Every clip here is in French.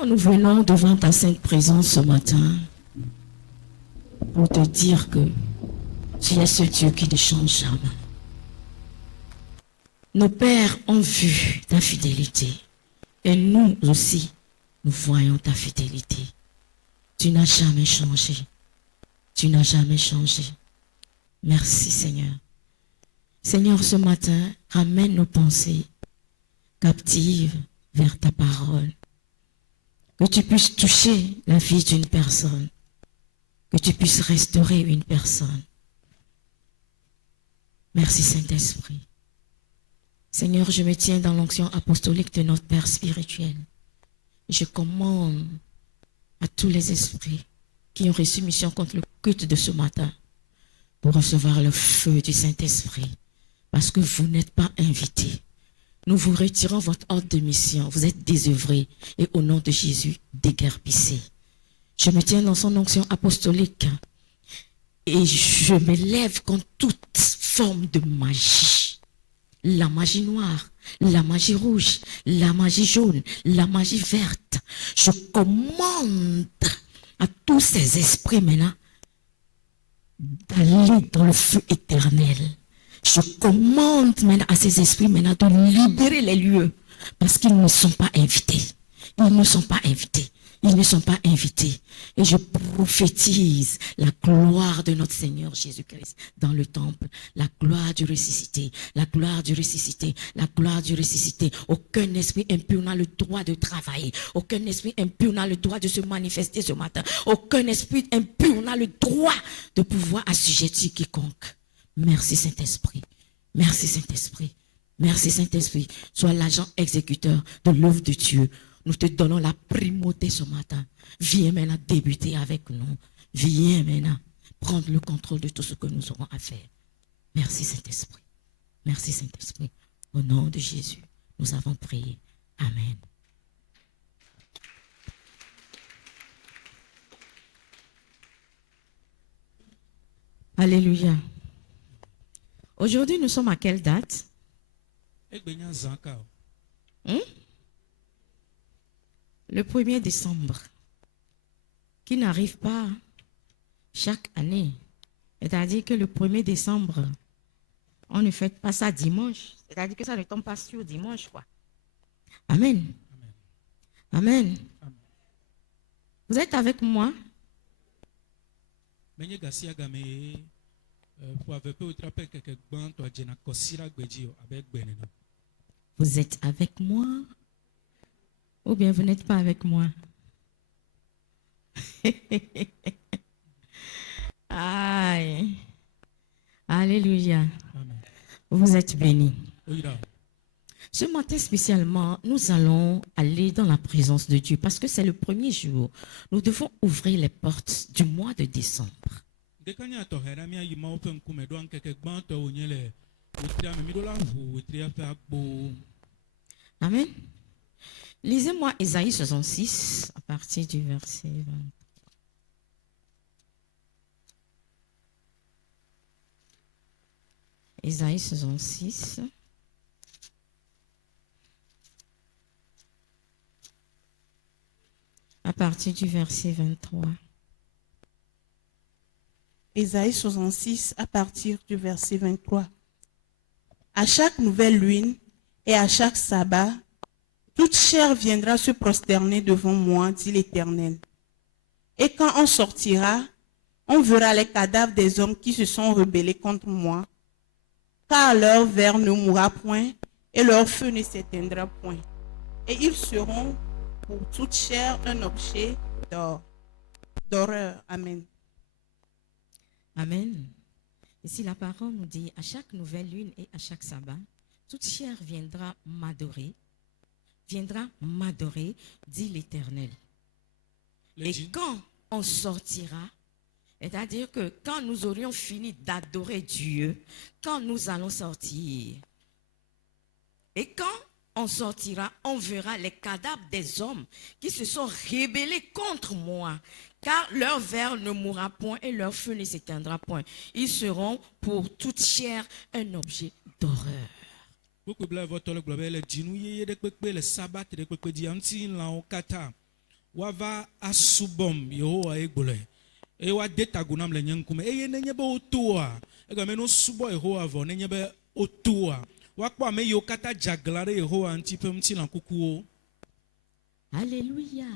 Seigneur, nous venons devant ta sainte présence ce matin pour te dire que tu es ce Dieu qui ne change jamais. Nos pères ont vu ta fidélité et nous aussi, nous voyons ta fidélité. Tu n'as jamais changé. Tu n'as jamais changé. Merci Seigneur. Seigneur, ce matin, ramène nos pensées captives vers ta parole. Que tu puisses toucher la vie d'une personne. Que tu puisses restaurer une personne. Merci Saint-Esprit. Seigneur, je me tiens dans l'onction apostolique de notre Père spirituel. Je commande à tous les esprits qui ont reçu mission contre le culte de ce matin pour recevoir le feu du Saint-Esprit. Parce que vous n'êtes pas invités. Nous vous retirons votre ordre de mission. Vous êtes désœuvrés et au nom de Jésus, déguerpissez. Je me tiens dans son onction apostolique et je me lève contre toute forme de magie. La magie noire, la magie rouge, la magie jaune, la magie verte. Je commande à tous ces esprits maintenant d'aller dans le feu éternel. Je commande maintenant à ces esprits maintenant de libérer les lieux parce qu'ils ne sont pas invités. Ils ne sont pas invités. Ils ne sont pas invités. Et je prophétise la gloire de notre Seigneur Jésus-Christ dans le temple. La gloire du ressuscité. La gloire du ressuscité. La gloire du ressuscité. Aucun esprit impur n'a le droit de travailler. Aucun esprit impur n'a le droit de se manifester ce matin. Aucun esprit impur n'a le droit de pouvoir assujettir quiconque. Merci Saint-Esprit. Merci Saint-Esprit. Merci Saint-Esprit. Sois l'agent exécuteur de l'œuvre de Dieu. Nous te donnons la primauté ce matin. Viens maintenant débuter avec nous. Viens maintenant prendre le contrôle de tout ce que nous aurons à faire. Merci Saint-Esprit. Merci Saint-Esprit. Au nom de Jésus, nous avons prié. Amen. Alléluia. Aujourd'hui, nous sommes à quelle date? Le 1er décembre, qui n'arrive pas chaque année. C'est-à-dire que le 1er décembre, on ne fête pas ça dimanche. C'est-à-dire que ça ne tombe pas sur dimanche, quoi. Amen. Amen. Amen. Vous êtes avec moi? Vous êtes avec moi? Ou bien vous n'êtes pas avec moi? Aïe. Alléluia. Amen. Vous êtes bénis. Ce matin spécialement, nous allons aller dans la présence de Dieu parce que c'est le premier jour. Nous devons ouvrir les portes du mois de décembre. Amen. Lisez-moi Ésaïe 66 à partir du verset 20. Ésaïe 66. À partir du verset 23. Ésaïe 66 à partir du verset 23. À chaque nouvelle lune et à chaque sabbat, toute chair viendra se prosterner devant moi, dit l'Éternel. Et quand on sortira, on verra les cadavres des hommes qui se sont rebellés contre moi, car leur ver ne mourra point et leur feu ne s'éteindra point. Et ils seront pour toute chair un objet d'horreur. Amen. Amen. Ici la parole nous dit, à chaque nouvelle lune et à chaque sabbat, toute chair viendra m'adorer, dit l'Éternel. Et quand on sortira, c'est-à-dire que quand nous aurions fini d'adorer Dieu, quand nous allons sortir, et quand on sortira, on verra les cadavres des hommes qui se sont rebellés contre moi, car leur ver ne mourra point et leur feu ne s'éteindra point. Ils seront pour toute chair un objet d'horreur. wava asubom Yehowa egbole. E wa deta gunam le nyenkume. Eye nenye be otoa. Ega me no subo Yehowa vo nenye be otoa. Wakpo ame yo kata jaglare Yehowa anti pe mti na kukuo. Alléluia.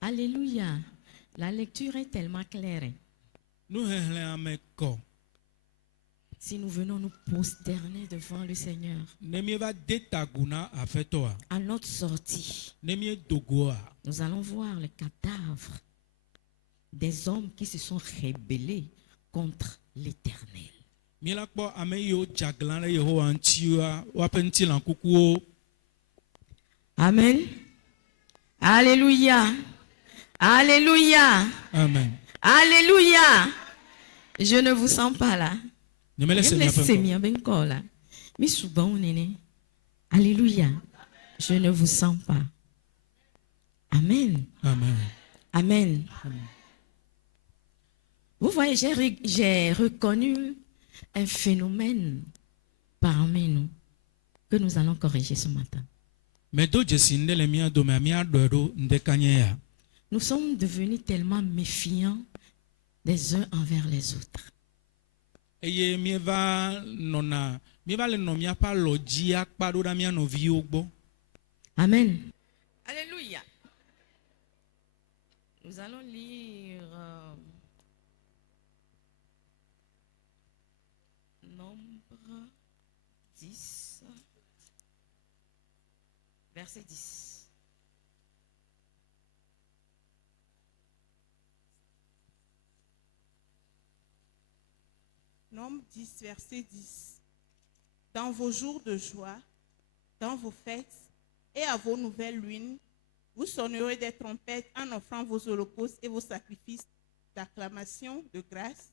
Alléluia. La lecture est tellement claire. Nous hele ame ko. Si nous venons nous prosterner devant le Seigneur, Nemie va deta guna afetoa. à notre sortie, Nemie dogoa. nous allons voir les cadavres des hommes qui se sont rebellés contre l'Éternel. Mila kpo ame yo jaglare Yehowa anti wa pe mti na kukuo. Amen. Alléluia. Alléluia. Amen. Alléluia. Je ne vous sens pas là. Ne me laissez pas. Là. Mais souvent, on est né. Alléluia. Je ne vous sens pas. Amen. Amen. Amen. Vous voyez, j'ai reconnu un phénomène parmi nous que nous allons corriger ce matin. Nous sommes devenus tellement méfiants les uns envers les autres. Amen. Alléluia. Nous allons lire Nombre 10, verset 10. Nombre 10, verset 10. Dans vos jours de joie, dans vos fêtes et à vos nouvelles lunes, vous sonnerez des trompettes en offrant vos holocaustes et vos sacrifices d'acclamation, de grâce,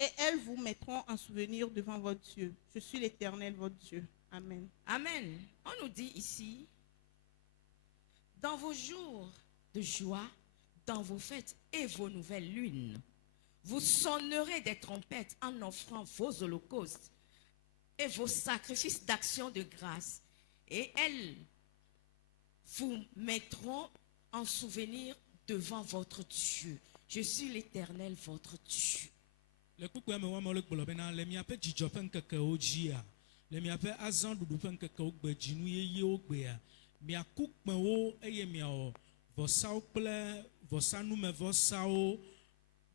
et elles vous mettront en souvenir devant votre Dieu. Je suis l'Éternel, votre Dieu. Amen. Amen. On nous dit ici, dans vos jours de joie, dans vos fêtes et vos nouvelles lunes, vous sonnerez des trompettes en offrant vos holocaustes et vos sacrifices d'action de grâce, et elles vous mettront en souvenir devant votre Dieu. Je suis l'Éternel, votre Dieu.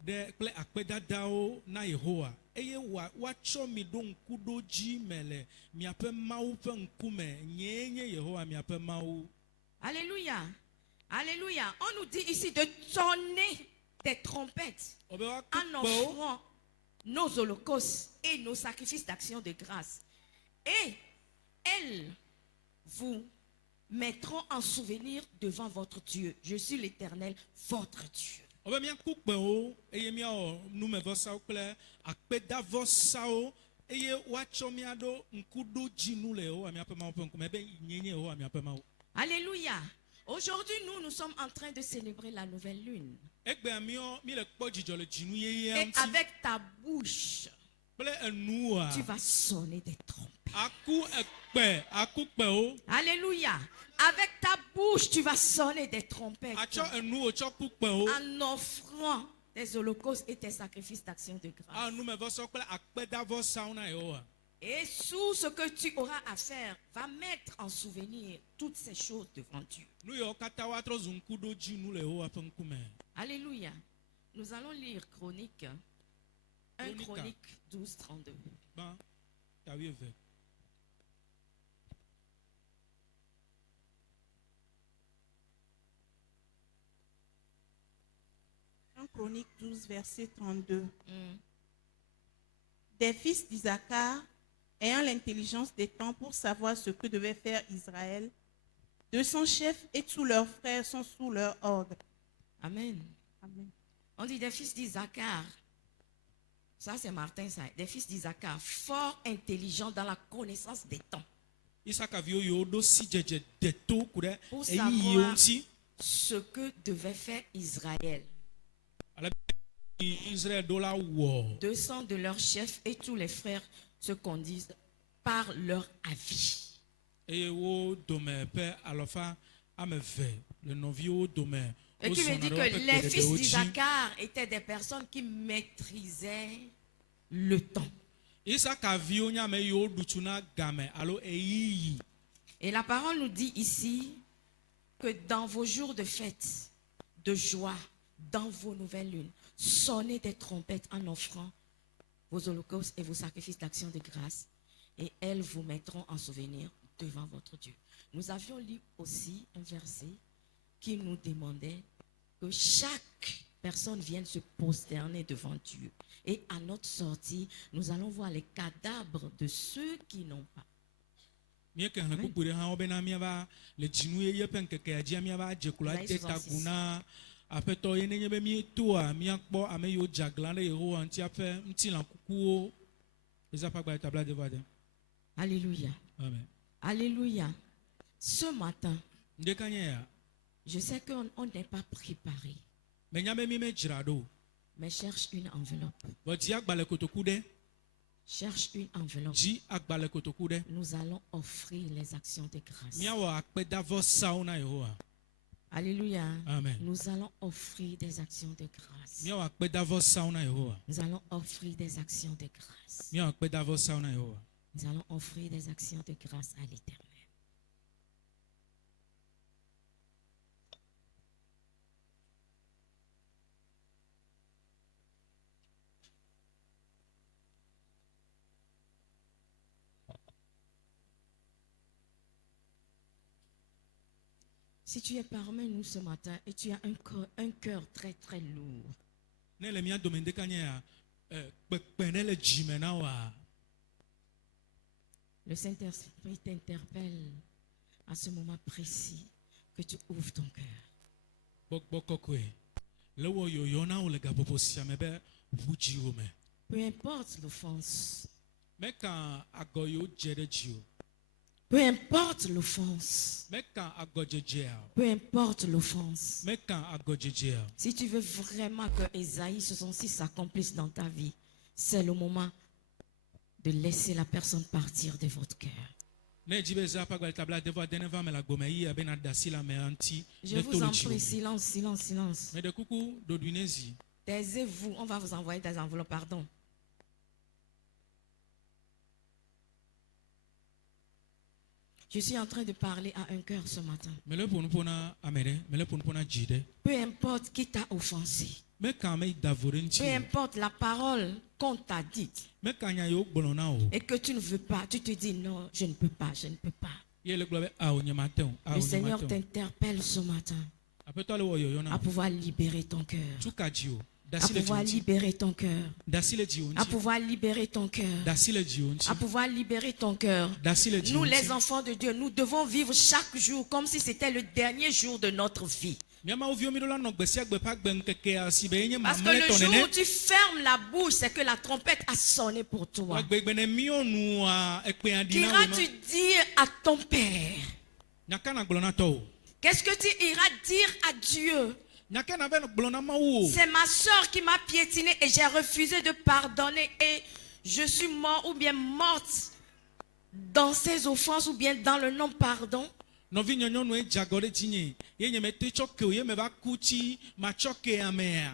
de kple akpedadawo na Yehowa eye watsɔ mi ɖo ŋkuɖo dzi me le miaƒe Mawu ƒe ŋkume nye Yehowa miaƒe Mawu. Alléluia. Alléluia. On nous dit ici de sonner des trompettes en offrant nos holocaustes et nos sacrifices d'action de grâce. Et elles vous mettront en souvenir devant votre Dieu. Je suis l'Éternel, votre Dieu. Eye miawɔ numevɔsawo kple akpedavɔsawo eye woatsɔ mia ɖo ŋkuɖodzinu le Yehowa miaƒe Mawu ƒe ŋkume be nye Yehowa miaƒe Mawu. Alléluia. Aujourd'hui, nous sommes en train de célébrer la nouvelle lune. Et avec ta bouche, tu vas sonner des trompettes. Alléluia. Avec ta bouche, tu vas sonner des trompettes en offrant tes holocaustes et tes sacrifices d'action de grâce. Et sous ce que tu auras à faire, va mettre en souvenir toutes ces choses devant Dieu. Alléluia. Nous allons lire Chronique 1 Chronique 12, 32. Chronique 12, verset 32. Des fils d'Isaacar, ayant l'intelligence des temps pour savoir ce que devait faire Israël, 200 chefs et tous leurs frères sont sous leur ordre. Amen. Amen. On dit des fils d'Isaacar. Ça, c'est Martin, ça. Des fils d'Isaacar, fort intelligents dans la connaissance des temps. Pour savoir ce que devait faire Israël. 200 de leurs chefs et tous les frères se conduisent par leur avis. le novio dome. Et qui me dit que les fils d'Isaacar étaient des personnes qui maîtrisaient le temps. Isaac avio nya me yo dutuna game alo eyi. Et la parole nous dit ici que dans vos jours de fête, de joie, dans vos nouvelles lunes, sonnez des trompettes en offrant vos holocaustes et vos sacrifices d'action de grâce, et elles vous mettront en souvenir devant votre Dieu. Nous avions lu aussi un verset qui nous demandait que chaque personne vienne se prosterner devant Dieu. Et à notre sortie, nous allons voir les cadavres de ceux qui n'ont pas. Mie ke hle kuku de ha obena mia ba le dzinu ye pen keke adzi mia ba dzekula de taguna apeto ye nenye be mi toa mia kpɔ ame yo dzagla le Yehowa ŋti aƒe ŋti la kukuwo ezapa gba tabla de vade. Alléluia. Amen. Alléluia. Ce matin, Ndeka nye ya je sais qu'on n'est pas préparé, me nya be mi me dzra do mais cherche une enveloppe. bo dzi agbale kotoku de Cherche une enveloppe. dzi agbale kotoku de Nous allons offrir les actions de grâce. mia wɔ akpedavɔ sawo na Yehowa. Alléluia. Amen. Nous allons offrir des actions de grâce. Mia wɔ akpedavɔ sawo na Yehowa. Nous allons offrir des actions de grâce. Mia wɔ akpedavɔ sawo na Yehowa. Nous allons offrir des actions de grâce à l'Éternel. Si tu es parmi nous ce matin et tu as un cœur très très lourd, Ne le mia dome ndeka nye ya kpekpe ne le dzime na wa. le Saint-Esprit t'interpelle à ce moment précis que tu ouvres ton cœur. Gbɔgbɔ kɔkɔe le wɔ yoyo na wo le gaƒoƒo sia me be ʋu dziwo me. Peu importe l'offense, Meka agɔ yiwo dze ɖe dzi o. peu importe l'offense, Meka agɔ dzedzea o. peu importe l'offense. Meka agɔ dzedzea o. Si tu veux vraiment que Ésaïe 66 s'accomplisse dans ta vie, c'est le moment de laisser la personne partir de votre cœur. Ne dzi be zã ƒe agbalẽ tabla de vɔ de ne va me le agbome yi abe na da asi le ame ŋuti Je ne to vous le en dziwo prie, me. silence, silence, silence. Me ɖe kuku ɖoɖoe ne zi. Taisez-vous, on va vous envoyer des enveloppes, pardon. Je suis en train de parler à un cœur ce matin. Me le ƒo nu ƒo na ame ɖe, me le ƒo nu ƒo na dzi ɖe. Peu importe qui t'a offensé, Meka ame yi da vo ɖe ŋuti peu o. importe la parole qu'on t'a dite Meka nya yiwo gblɔ na o. et que tu ne veux pas, tu te dis non, je ne peux pas, je ne peux pas. Ye le gblɔ be awo nye mate o. Le Seigneur t'interpelle ce matin Aƒetɔ le wɔ yoyo na à o. pouvoir libérer ton cœur, Tu ka dzi o. Da à asi le dziwo pouvoir ŋuti. libérer ton cœur, Da asi le dziwo à ŋuti. pouvoir libérer ton cœur, Da asi le dziwo ŋuti. à pouvoir libérer ton cœur. Da asi le dziwo Nous, les ŋuti. enfants de Dieu, nous devons vivre chaque jour comme si c'était le dernier jour de notre vie. Mia mawo viwo mi ɖo la nɔ gbe sia gbe ƒe agbe ŋkekea si be enye Parce que mamlɛtɔ le jour nene. où tu fermes la bouche, c'est que la trompette a sonné pour toi. Agbegbe ne miɔ nua ekpea ɖi na wo Qu'iras-tu ma. dire à ton Père? Nyaka na gblɔ na tɔ o. Qu'est-ce que tu iras dire à Dieu? Nyaka na ve gblɔ na Mawu o. C'est ma soeur qui m'a piétiné et j'ai refusé de pardonner et je suis mort ou bien morte dans ses offenses ou bien dans le non-pardon. Nɔvi nyɔnyɔnu ye dzagɔ ɖe dzinye. Ye nye me te tsɔ ke o ye me va ku tsi matsɔ ke amea.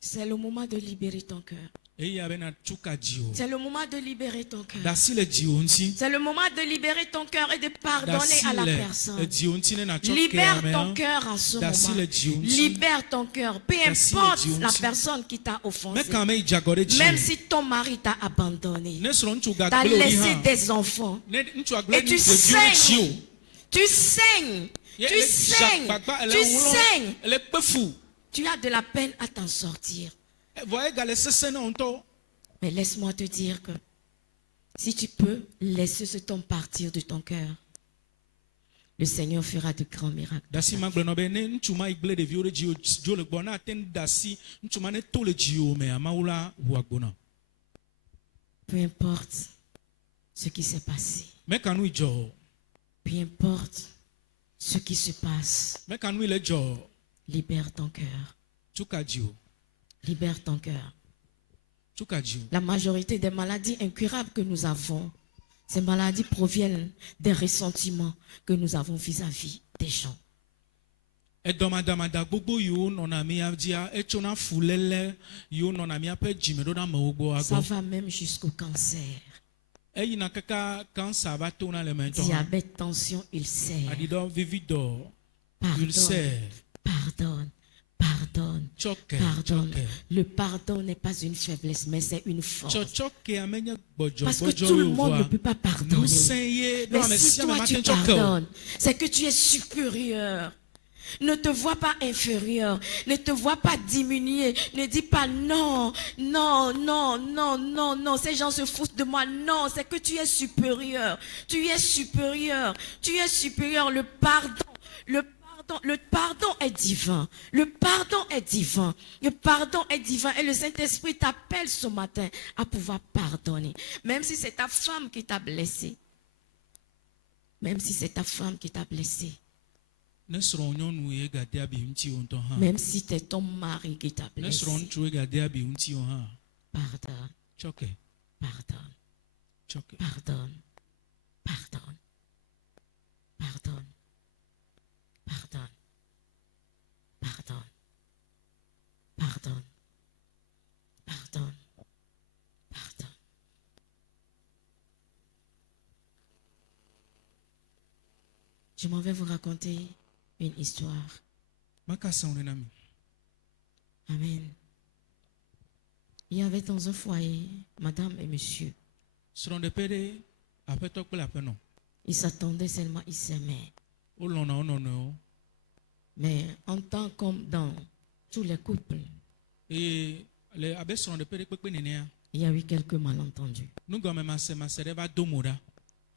C'est le moment de libérer ton cœur. Eya be na tu ka dzi o. C'est le moment de libérer ton cœur. Da asi le dziwo ŋuti. C'est le moment de libérer ton cœur et de Da pardonner asi à la le personne. dziwo ŋuti ne natsɔ ke Libère ton amea. cœur en ce Da asi moment. le dziwo ŋuti. Libère ton cœur. Peu Merci, importe le Dieu. la personne qui t'a offensé. Meka me yi dzagɔ ɖe dzi. Même si ton mari t'a abandonné. Ne srɔ̃ ŋutsu T'as gagblẽ o yi laissé hã. des enfants. Ne ŋutsu agblẽ Et tu ɖeviwo ɖe tsi o. saignes. Tu saignes. Ye Tu le saignes. dzakpakpa, ele Tu wlɔm, saignes. ele kpe fu. Tu as de la peine à t'en sortir. Vɔ egale sesẽ na wo ŋutɔ. Mais laisse-moi te dire que si tu peux laisser ce temps partir de ton cœur, le Seigneur fera de grands miracles. Da asi ma gblɔ nɔ be ne ŋutsu ma yi gblẽ ɖeviwo ɖe dzi o dzo le gbɔ na ate ŋu da asi ŋutsu ma ne to le dziwo mea Mawu la ʋu agbona. Peu importe ce qui s'est passé, Meka nu yi dzɔ. peu importe ce qui se passe, Meka nu yi le dzɔ. libère ton cœur. Tu ka dzi o. Libère ton cœur. Tu ka dzi o. La majorité des maladies incurables que nous avons, ces maladies proviennent des ressentiments que nous avons vis-à-vis des gens. edomadamada gbogbo yiwo nɔna mia dzia etsona fulele yiwo nɔna miaƒe dzimeɖoɖa mewo gbɔ Ça agbɔ va même jusqu'au cancer. eyina kaka kansa va tona le me ŋutɔ hã Diabète, tension, ulcère. aɖiɖɔ vividɔ Pardonne, ulcère pardonne, pardonne, tsɔke pardonne. tsɔke Le pardon n'est pas une faiblesse, mais c'est une force. tsɔtsɔkea menye Parce que gbɔdzɔgbɔdzɔ tout le ye monde ne voa peut pas pardonner. ŋusẽ ye ɖo Mais ame si sia ame toi mate tu tsɔke o pardonnes, c'est que tu es supérieur. Ne te vois pas inférieur. Ne te vois pas diminué. Ne dis pas non, non, non, non, non, non. Ces gens se foutent de moi. Non, c'est que tu es supérieur. Tu es supérieur. Tu es supérieur. Le pardon est divin. Le pardon est divin. Le pardon est divin. Et le Saint-Esprit t'appelle ce matin à pouvoir pardonner. Même si c'est ta femme qui t'a blessé. Même si c'est ta femme qui t'a blessé. ne srɔ̃ nyɔnu ye gade abi ŋutiwo ŋutɔ hã Même si c'est ton mari qui t'a ne blessé. srɔ̃ ŋutsu ye gade abi ŋutiwo hã Pardonne, tsɔke pardonne, tsɔke pardonne, pardonne, pardonne, pardonne, pardonne, pardonne, pardonne, pardonne. Je m'en vais vous raconter une histoire. makasa wo na mi Amen. Il y avait dans un foyer, madame et monsieur. srɔ̃ɖeƒe ɖe aƒetɔ kple aƒenɔ Ils s'attendaient seulement, ils s'aimaient. wolɔ̃na wo nɔnɔewo Mais en tant comme dans tous les couples, eye le abe srɔ̃ɖeƒe ɖe kpekpe nenea il y a eu quelques malentendus. nugɔme masemase ɖe va do mo ɖa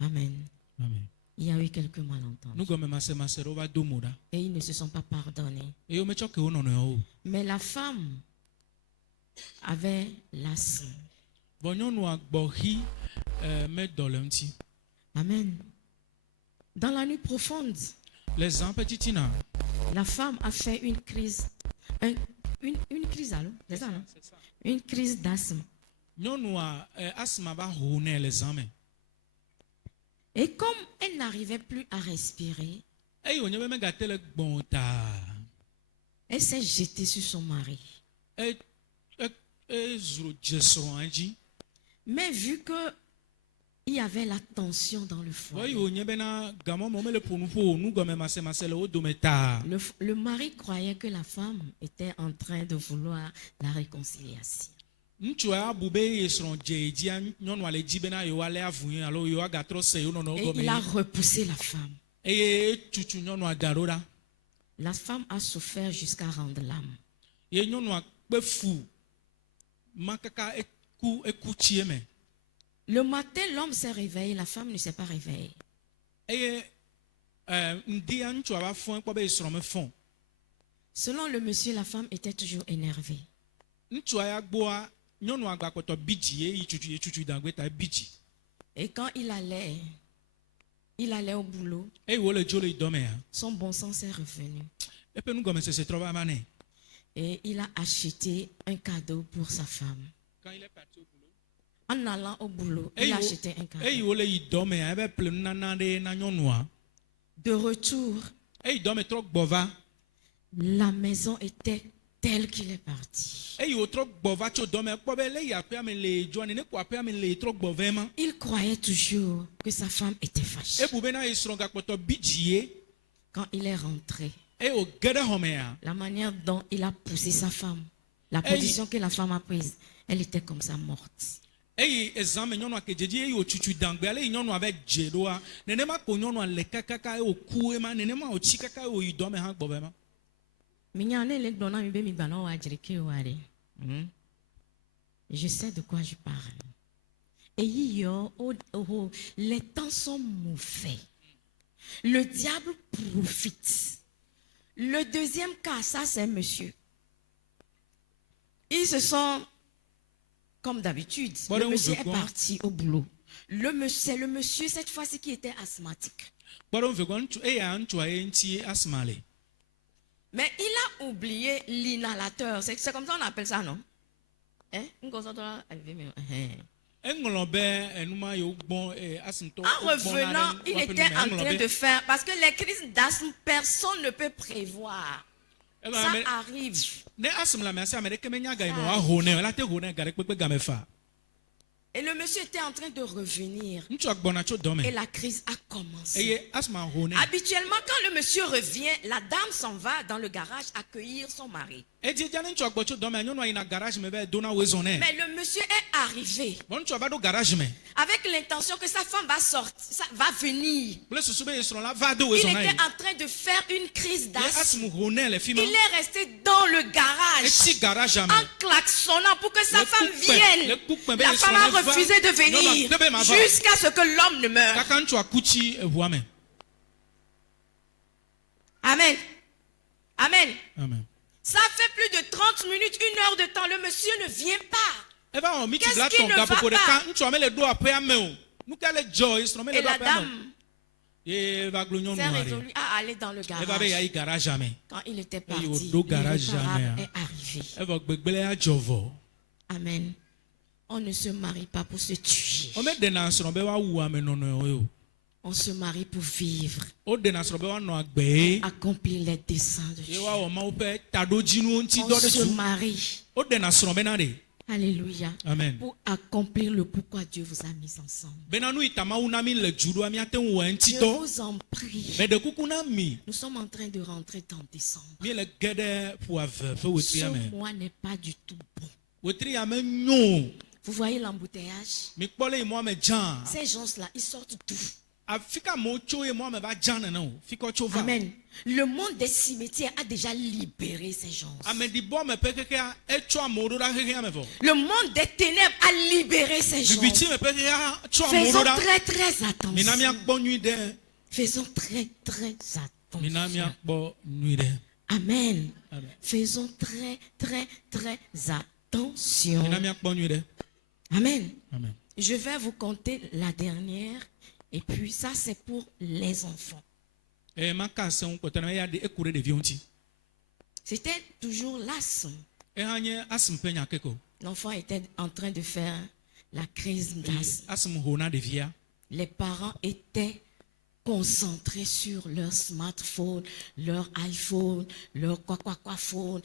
Amen. amen Il y a eu quelques malentendus. nugɔme masemase ɖewo va do mo ɖa Et ils ne se sont pas pardonnés. eye wometsɔke wo nɔnɔewo o Mais la femme avait l'asthme. vɔ nyɔnua gbɔxi medɔ le ŋuti Amen. Dans la nuit profonde, le zã ƒe titina la femme a fait une crise. Une crise, allô? C'est ça, non? Une crise d'asthme. nyɔnua asma va ho nɛ le zã me Et comme elle n'arrivait plus à respirer, eye wònye be megate le gbɔ̃ o taa elle s'est jetée sur son mari. ezro dze srɔ̃a dzi Mais vu que il y avait la tension dans le vɔ foyer, eye wònye bena gamɔmɔ mele ƒonu ƒo o nugɔme masemase le wo dome taa le mari croyait que la femme était en train de vouloir la réconciliation. ŋutsua abu be ye srɔ̃ dze dzia nyɔnua le dzi bena yewoalé avu alo yewoagatrɔ se yewo nɔnɔwo Et gɔme il a yi. repoussé la femme. eye tutu nyɔnua da ɖo ɖa La femme a souffert jusqu'à rendre l'âme. ye nyɔnua kpe fu ma kaka eku tsie me Le matin, l'homme s'est réveillé, la femme ne s'est pas réveillée. eye ŋdia ŋutsua va fɔe kpɔ be esrɔ̃ me fɔ Selon le monsieur, la femme était toujours énervée. ŋutsua ya gbɔa nyɔnua gbakpɔtɔ bi dzi ye yi tutu dagbe ta bi dzi Et quand il allait au boulot, eye wòle dzo le yi dɔmea son bon sens est revenu. eƒe nugɔmesese trɔ va nɛ. Et il a acheté un cadeau pour sa femme. Quand il est parti au boulot, En allant au boulot, il a acheté un cadeau. eye wòle yi dɔmea ebe ple nunana ɖe na nyɔnua De retour, eyi dɔme trɔ gbɔ va la maison était telle qu'il est parti. eye wòtrɔ gbɔ va tso dɔme kpɔ be le yi aƒea me le dzɔa ne ko aƒea me le trɔ gbɔ vɛ ma Il croyait toujours que sa femme était fâchée. ebu bena ye srɔ̃ gakpɔtɔ bi dzi ye Quand il est rentré, eye wòge ɖe xɔmea la manière dont il a poussé sa femme, la position que la femme a prise, elle était comme ça morte. eye ezã me nyɔnua ke dzedzi eye wòtutu dangbe ale yi nyɔnua va dze ɖoa nenema ko nyɔnua le kakaka eye wòku ema nenema wòtsi kaka eye wòyi dɔme hã gbɔ vɛ ma Je sais de quoi je parle. Et les temps sont mauvais. Le diable profite. Le deuxième cas, ça c'est monsieur. Ils se sont, comme d'habitude, le monsieur est parti au boulot. C'est le monsieur cette fois-ci qui était asthmatique. Mais il a oublié l'inhalateur. C'est comme ça on appelle ça, non? En revenant, il était en train de faire, parce que les crises d'asthme, personne ne peut prévoir. Ça arrive. Et le monsieur était en train de revenir. Et la crise a commencé. Habituellement, quand le monsieur revient, la dame s'en va dans le garage accueillir son mari. Mais le monsieur est arrivé avec l'intention que sa femme va sortir, va venir. Il était en train de faire une crise d'asthme. Il est resté dans le garage en klaxonnant pour que sa femme vienne. La femme a refusé de venir jusqu'à ce que l'homme ne meure. Amen. Amen. Amen. Ça fait plus de 30 minutes, 1 heure de temps. Le monsieur ne vient pas. Qu'est-ce qui ne va pas? Et la dame s'est résolue à aller dans le garage. Quand il était parti, l'irréparable est arrivé. Amen. On ne se marie pas pour se tuer. On se marie pour vivre. Accomplir les desseins de Dieu. On se marie. Alléluia. Amen. Pour accomplir le pourquoi Dieu vous a mis ensemble. Je vous en prie. Nous sommes en train de rentrer dans décembre. Ce mois n'est pas du tout bon. Vous voyez l'embouteillage? Ces gens-là, ils sortent d'où? Amen. Le monde des cimetières a déjà libéré ces gens. Le monde des ténèbres a libéré ces gens. Faisons très très attention. Faisons très très attention. Amen. Faisons très très très attention. Amen. Je vais vous conter la dernière. Et puis ça, c'est pour les enfants. C'était toujours l'asthme. L'enfant était en train de faire la crise d'asthme. Les parents étaient concentrés sur leur smartphone, leur iPhone, leur phone.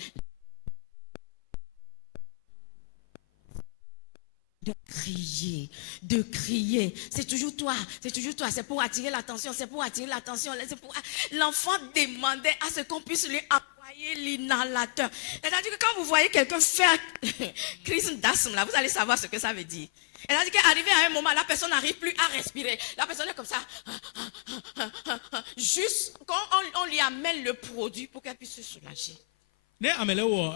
De crier. C'est toujours toi, c'est pour attirer l'attention, L'enfant demandait à ce qu'on puisse lui envoyer l'inhalateur. C'est-à-dire que quand vous voyez quelqu'un faire crise d'asthme, là, vous allez savoir ce que ça veut dire. C'est-à-dire qu'arrivé à un moment, la personne n'arrive plus à respirer. La personne est comme ça. Juste quand on lui amène le produit pour qu'elle puisse se soulager. Ne amele wo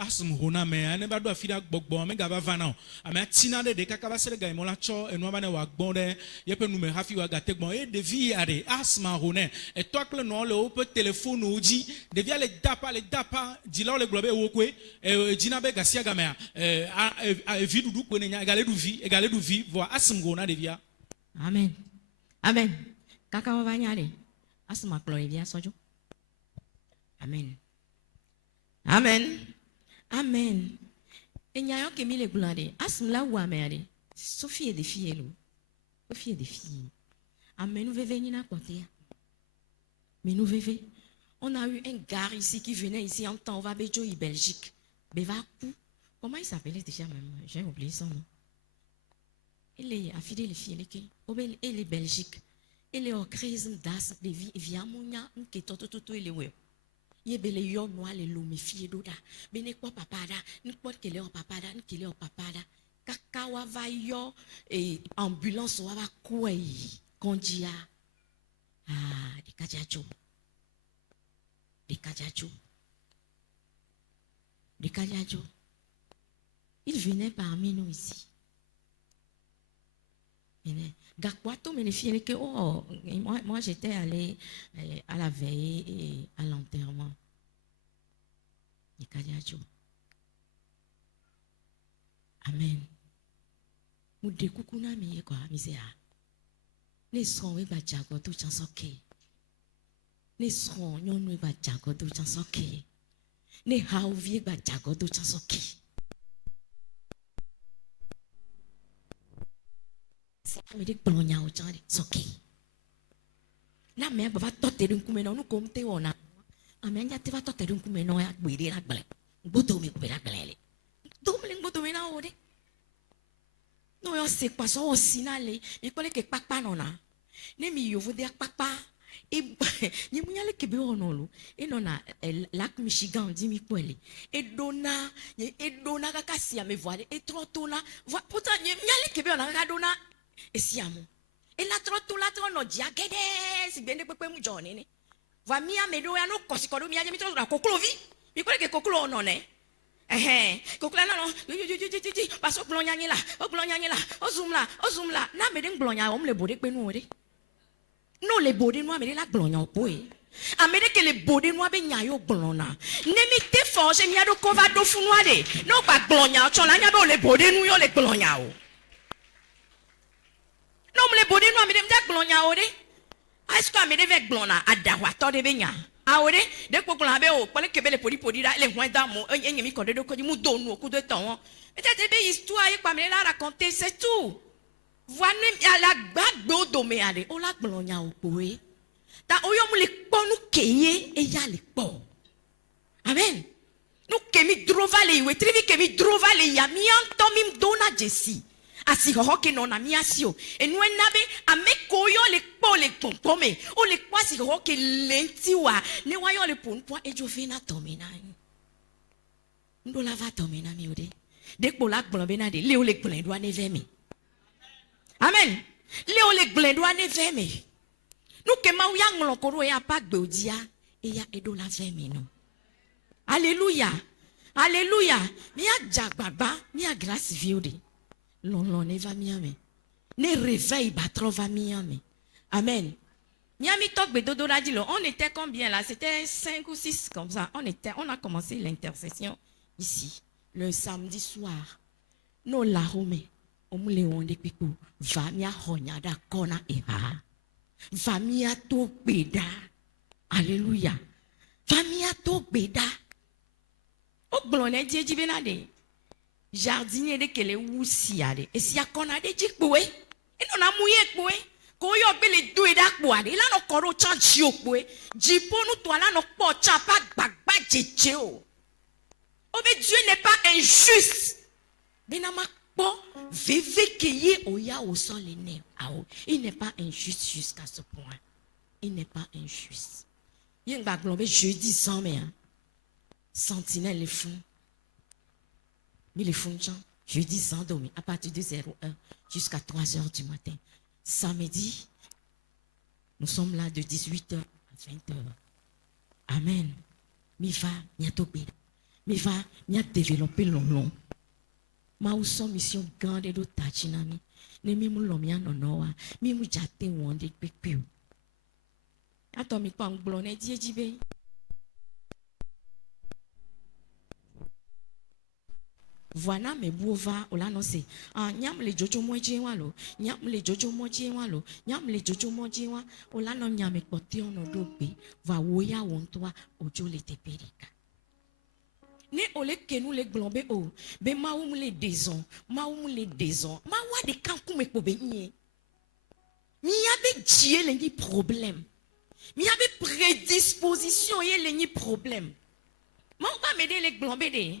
asum hona me ane ba do afida gbogbo me gaba vana ame atina de kaka basere ga imola cho enu aba ne wa gbon de yepe nu me hafi wa gategbon e devi ade asma hona e to akle no le ope telephone oji devi ale dapa dila le globe wo kwe e jina be gasia ga me e vidudu kwe nya egale du vi vo asum hona devia. Amen. Amen. Kaka wa nyale asma klo e via sojo. Amen. Amen. Amen. Et n'y a que mille gloires. Asmla ou amère. Sophie et des filles. Sophie et des filles. Amen. Nous venons à côté. Mais nous vivons. On a eu un gars ici qui venait ici en temps. On va Béjo et Belgique. Bevakou. Comment il s'appelait déjà même? J'ai oublié son nom. Il est affidé les filles. Il est Belgique. Il est en crise d'asthme. Il vient à Mounia. Il est tout. Il est où? Yebele yo noa le lo me fie do da bene kwa papada ni kwa kele o papada kaka wa va yo ambulance wa ba kwei konjia de kajajo il venait parmi nous ici. Gakwato me fie que moi j'étais allé à la veille et à l'enterrement. Amen. Mu de kukuna mi quoi misea. Ne son we ba jago to chansoke. Ne son nyon we ba jago to chansoke. Ne hauvie ba jago to chansoke. Me dit plonya o chari soki. Na me ba tote dun kumena nu komte ona. amenya te va to te dunku me no ya gbere la gbele gboto mi gbere la gbele do me gboto me na ode no yo se pa so sinale mi pole ke papa nona ne mi yo vode papa e ni munyale ke be onolo e nona lac Michigan di mi pole e dona kaka si a me voile e trotona pourtant ni munyale ke be ona ka dona e siamo e la trono dia gede si bende pepe mu jone ne va mia me do ya no kosikodo mi ya mi trono koklovi mi pole ke koklo onone kokla na no paso glonya nyila o zoom la na me den glonya o mle bode pe nu ore no le bode nu me la glonya o po e amede ke le bode nu be nya yo glona ne mi te forge mi ado kova do funu ade no pa glonya o chola nya be o le bode nu yo le glonya o no mle bode nu me dem ja glonya o de asko amede ve glona adawa to de be nya aore de kokula be o pole kebe le podi da le hwan da mo enye mi konde do ko mu do nu okudo tan won peut-être be histoire yi pa me la raconter c'est tout voine ya la gbagbe o do me ade o la gblonya o poe ta oyo mu le ponu keye e ya le po amen nu kemi drovale we trivi kemi drovale ya mi anto mi dona jesi asi ho ke no na mi asio enu enabe ameko yo le po le pompome o le kwasi ho ke lenti wa ne wa yo le ponpo ejo fina tomina ndo la va tomina mi ode de ko la gbon be na de le o le gbon do ane vemi amen le o le gbon do ane vemi nu ke ma ya nglon ko ro ya pa gbe odia e ya edo la vemi no alléluia mi a jagbagba mi a grâce viode non, ne va miami. Ne réveille pas trop va miami. Amen. Miami tok bedodo la dit, on était combien là? C'était 5 ou 6 comme ça. On a commencé l'intercession ici, le samedi soir. No la home, on me le onde pipo, va mia honya da kona eha. Va mia to beda. Alléluia. Va mia to beda. O glone dieji benade. Jardinier de kele wusiade et si akona de jikpoe e no na muye kpoe ko yo be le do e da kpoade la no koro chan ji okpoe jipo nu to ala no po cha pa gbagba jeje o be Dieu n'est pas injuste benama po veve keye oya o sol le ne ao il n'est pas injuste jusqu'à ce point il n'est pas injuste yen ba glombe jeudi sans mais sentinelle les fous. Mais les fonds, jeudi sans dormir, à partir de 0h jusqu'à 3h du matin. Samedi, nous sommes là de 18h à 20h. Amen. Mi va, mi a topé. Mi va, mi a développé long. Ma ou son mission grande de tachinami. Ne mi mou lomia nonoa. Mi mou jate wande pekpiu. Attends, mi pa nglone die jibe. Voilà mes bouvas ou là non c'est nyam le jojo moji walo nyam le jojo moji walo nyam le jojo moji wa ou là non nyam ekoti ono dobe va woya wontoa ojo le teperika ne ole kenu le glombe o be ma ou le dezon ma wa de kanku me ko be nye mi yabe die le ni problème mi yabe prédisposition ye le ni problème ma ba me de le glombe de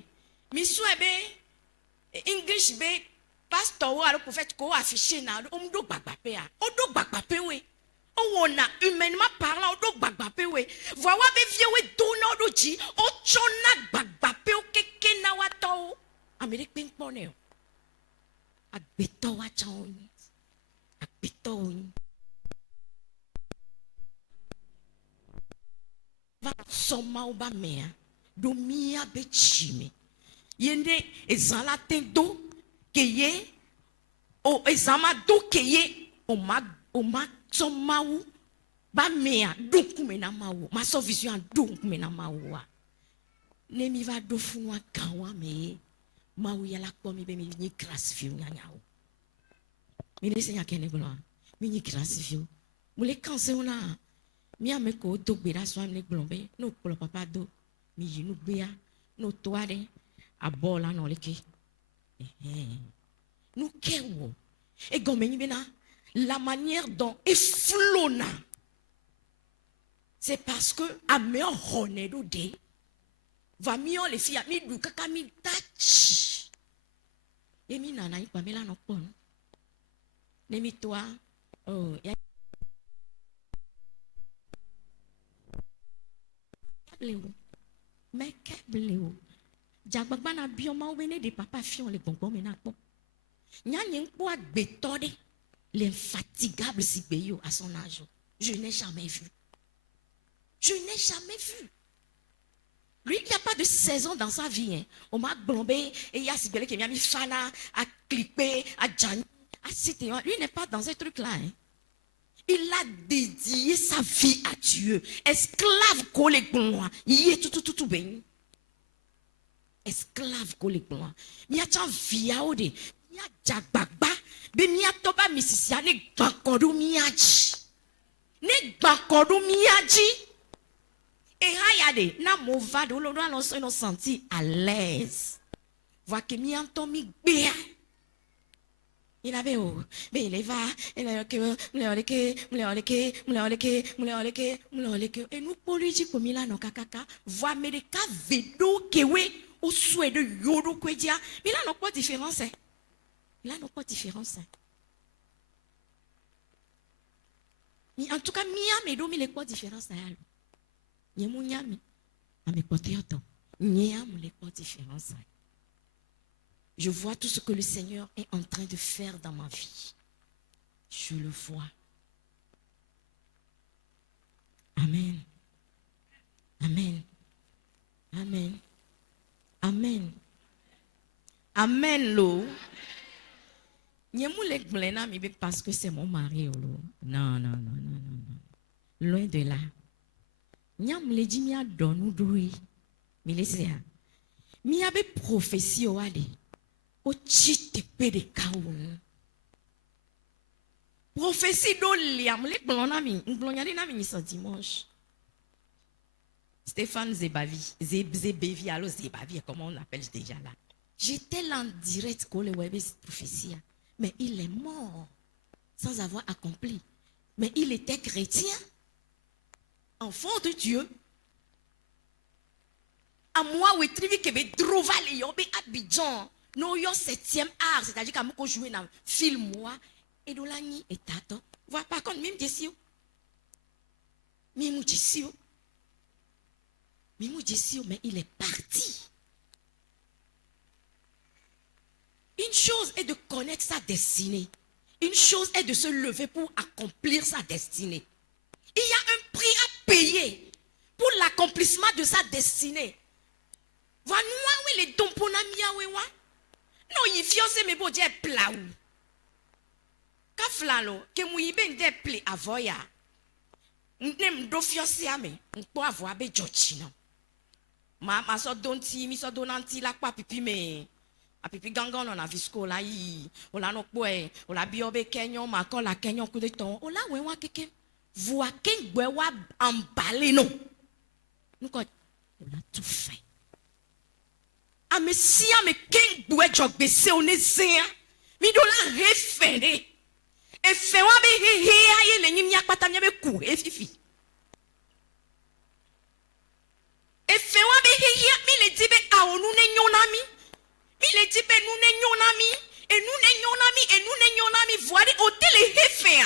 mi souebe English be pastor wa le prophète ko affiché na o mdo gbagbape a o do gbagbape we o wona humainement parlant o do gbagbape we voa wa be vie we do na o do ji o chona gbagbape o keke na wa to amere pe npone o agbeto wa cha o ni agbeto o ni va soma o ba mea do mia be chime yende ezala tendo keye o ezama do keye o ma somawu ba mea dokume na mawu ma so vision dokume na mawu ne mi va do funwa kanwa me mawu ya la ko mi be mi ni grâce fiu nyanya o mi ne senya kene gloire mi ni grâce fiu mu le kanse ona mi ame ko do gbera so am le glombe no polo papa do mi yinu gbea no toade a bola no leke nous kewo et comme la manière dont est flona C'est parce que à me honner d'ode va mieux les filles mi du kaka mi touch et mi nana y pas mela no pon ne mi toi oh ya bleu mais que bleu jagbagba na bioma wene de papa fion le bonbon mena po nya nyen po agbetode l'infatigable Sibéyo à son âge je n'ai jamais vu. Je n'ai jamais vu. Lui, il n'y a pas de saison dans sa vie. Hein. On m'a blombé et il y a Sibélé qui m'a mis Fana, à clipper, à Djani, à citer. Lui n'est pas dans ce truc-là. Hein. Il a dédié sa vie à Dieu. Esclave collègue moi. Il est tout bien. Esclave collègue moi. Il y a tant via ode. Il y a jagbagba. Ben il y a toba misisia ne gbakodo miaji. Ne gbakodo miaji. Et regardez, na movado, on senti à l'aise. Voir que mi entend mi bien. Il avait oh, mais il va, il a que, et nous politiques comme il a non kakaka, voir mais les cas védo que oui, au souhait de yodo que dia, mais là non pas différence. Là non pas différence. Mais en tout cas, mi a medo mi les quoi différence à elle. Je vois tout ce que le Seigneur est en train de faire dans ma vie. Je le vois. Amen. Amen. Amen. Amen. Amen, lo. Parce que c'est mon mari. Non. Loin de là. Nyam le dit mia donu doi mi le sea mi abe prophétie o ade o chite pe de kaun prophétie do liam le blona mi blonyade na mi so dimanche Stéphane Zebavi alors Zebavi comment on l'appelle déjà là j'étais là en direct pour le web prophétie mais il est mort sans avoir accompli mais il était chrétien. Enfant de Dieu, à moi, où est-ce que je trouve les Abidjan, nous avons 7e art, c'est-à-dire que je joue dans un film, et de l'année et tato. Voilà, par contre, même Jessio, mais il est parti. Une chose est de connaître sa destinée, une chose est de se lever pour accomplir sa destinée. Il y a un prix à payer pour l'accomplissement de sa destinée. Voilà, nous, les dons pour nous, non, il fiance mes beaux dieux plaou. Kaflalo, que mouille ben des plaies à voya. N'aime do fiance à me, pour avoir be jotchino. Ma so donti, mi so donanti la kwa pipi me. A pipi gangan on a visco la yi. O la no kwe, o la biobe kenyon, ma kon la kenyon coup de ton. O la wewa keke. Voir qu'un bois emballé non nous on a tout fait ah mais si ah mais qu'un bois jog baissé on est zéa mi do la reféré et fait wa be he aye le nyim yak patam be ku e fifi et fait wa be he mi le dit be a onu ne nyonami mi le dit be nous ne nyonami et nous ne nyonami et nous ne nyonami voir hôtel et refé.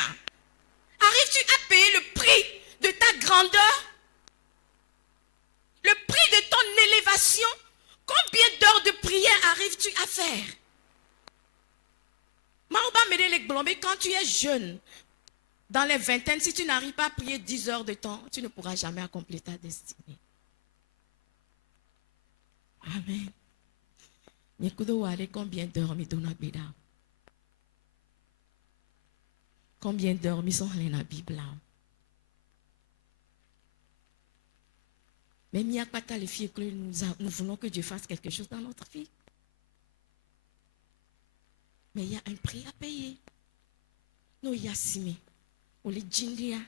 Arrives-tu à payer le prix de ta grandeur? Le prix de ton élévation? Combien d'heures de prière arrives-tu à faire? Quand tu es jeune, dans les vingtaines, si tu n'arrives pas à prier 10 heures de temps, tu ne pourras jamais accomplir ta destinée. Amen. Combien d'heures me donne Beda? Combien d'heures nous sommes dans la Bible? Mais il n'y a pas de les filles que nous voulons que Dieu fasse quelque chose dans notre vie. Mais il y a un prix à payer. Nous y a simé. On les djindia.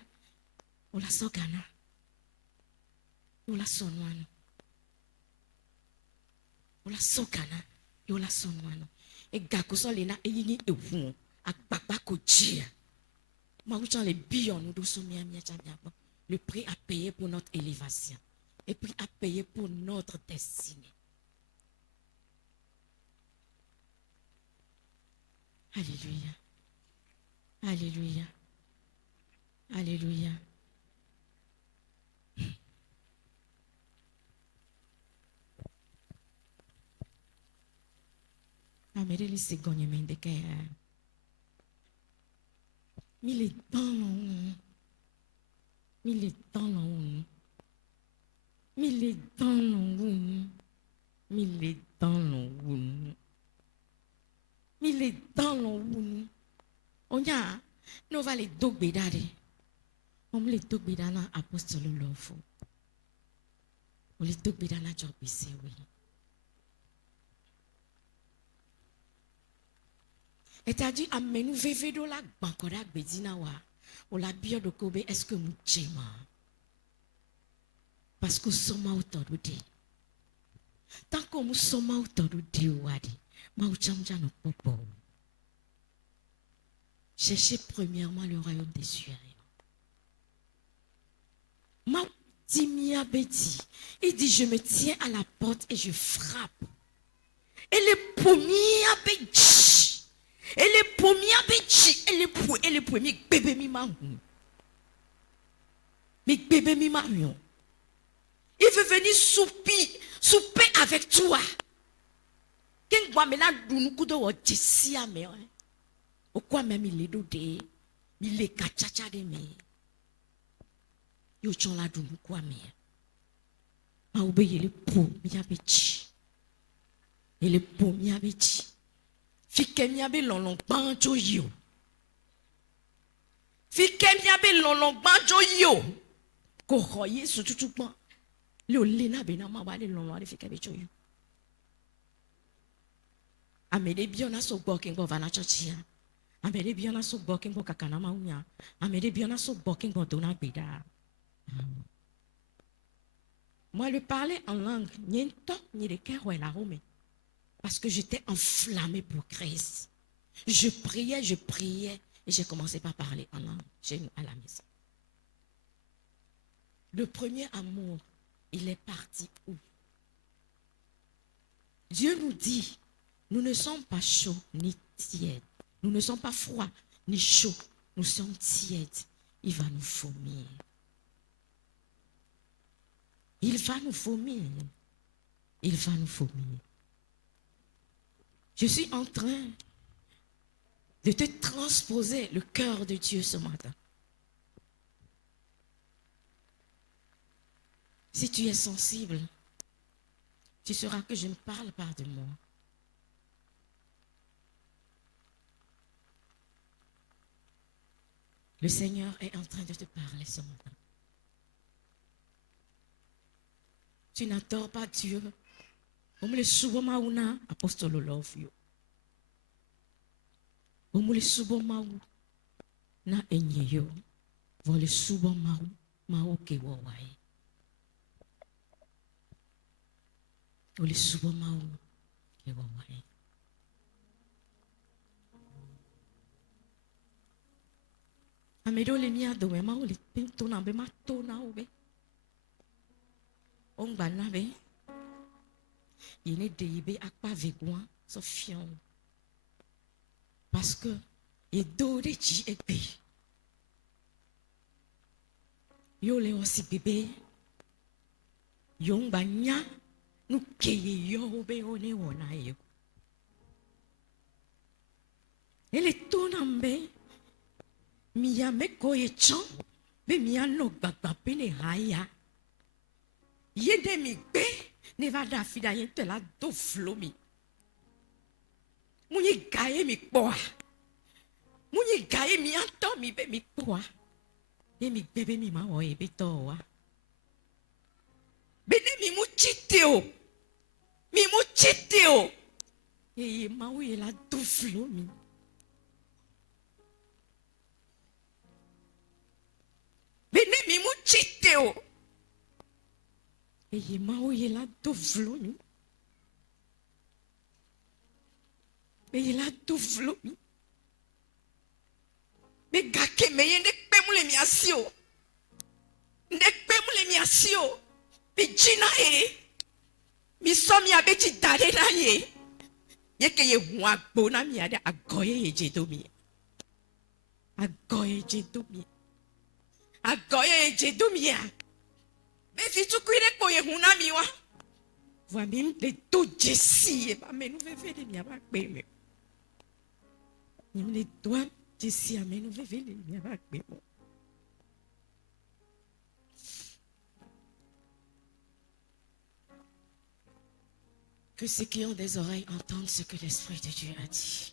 On la sogana. On la sonwano. On la sogana. On la sonwano. Et gakoso lena eyini ewu. Akpakpa ko jia. Maouchan les billions nous doucement mia. le prix à payer pour notre élévation, le prix à payer pour notre destinée. Alléluia. Alléluia. Alléluia. Amélie segonye mendeke. Mille dans l'on. Mille dans l'on. Mille dans l'on. Mille dans l'on. Mille dans l'on. On y a. Nous va les dogbedare. On les dogbedana apostole l'offre. On les dogbedana job ici, oui. Et t'as dit, amène-nous veve de la bankora bedina wa. Ou la bio de Kobe, est-ce que nous t'aimons? Parce que nous sommes autour de Dieu. Tant que nous sommes autour de Dieu, nous sommes nos popo. Cherchez premièrement le royaume des cieux. Il dit, je me tiens à la porte et je frappe. Et les premiers abétis. Et les premiers abétis. Et les premiers bébés mimans. Mais bébé mimans. Il veut venir souper avec toi. Quand moi maintenant nous coudo jessi ame. Au quoi même il est dodé. Il est kachacha de me. Yo chon la dou quoi me. Ma obéi les premiers abétis. Et les premiers abétis. Fikem yabe lolong banjo yo. Fikem yabe lolong banjo yo. Ko hoye surtout pas. Le lena bena ma wale lolong fikem yo. Amede biona so boking bo vana chachia. Amede biona so boking bo kakana maunya. Amede biona so boking bo dona beda. Moi le parler en langue, ni un temps ni de cœur ou la rome. Parce que j'étais enflammée pour Christ. Je priais et j'ai commencé par parler en langue chez nous à la maison. Le premier amour, il est parti où? Dieu nous dit, nous ne sommes pas chauds ni tièdes. Nous ne sommes pas froids ni chauds. Nous sommes tièdes. Il va nous vomir. Il va nous vomir. Il va nous vomir. Je suis en train de te transposer le cœur de Dieu ce matin. Si tu es sensible, tu sauras que je ne parle pas de moi. Le Seigneur est en train de te parler ce matin. Tu n'adores pas Dieu. Comme le souboma apostole love you. Comme le souboma na enyeyo. Vo le souboma mau ke wawai. O le souboma ke wawai. Amedo le mia do me mau le pinto na be mato na obe. On bana be. Il est déhibé à pas végoin, sauf fion. Parce que, il doit être épée. Yo le aussi bébé. Yon banya, nous keye yo be one ona yo. Elle est tonambe. Mia me koye chan, be mia no bagba pene haya. Yede mi be. Nevada fida yente la do flomi. Muni gaye mi poa. Muni gaye mi anto mi be mi poa. Ye mi bebe mi ma o ebe toa. Bene mi mu chiteo. Mi mu chiteo. Ye ma o ye la do flomi. Bene mi mu chiteo. Et il m'a oué là tout flou. Mais il a tout flou. Mais gake me yende pe mule mi asio. Nekpe mule miasio. Bijina e. Mi somi abeji dare na ye. Yeke ye wagbo na mi ade agoye ye jedomi. Agoye jedomi. Agoye ye jedomi. Me fitu kuire ko ye hunami wa. Voa même les dos Jessie et pas mais nous vivons les miens pas mais les doigts Jessie mais nous vivons les miens pas que ceux qui ont des oreilles entendent ce que l'Esprit de Dieu a dit.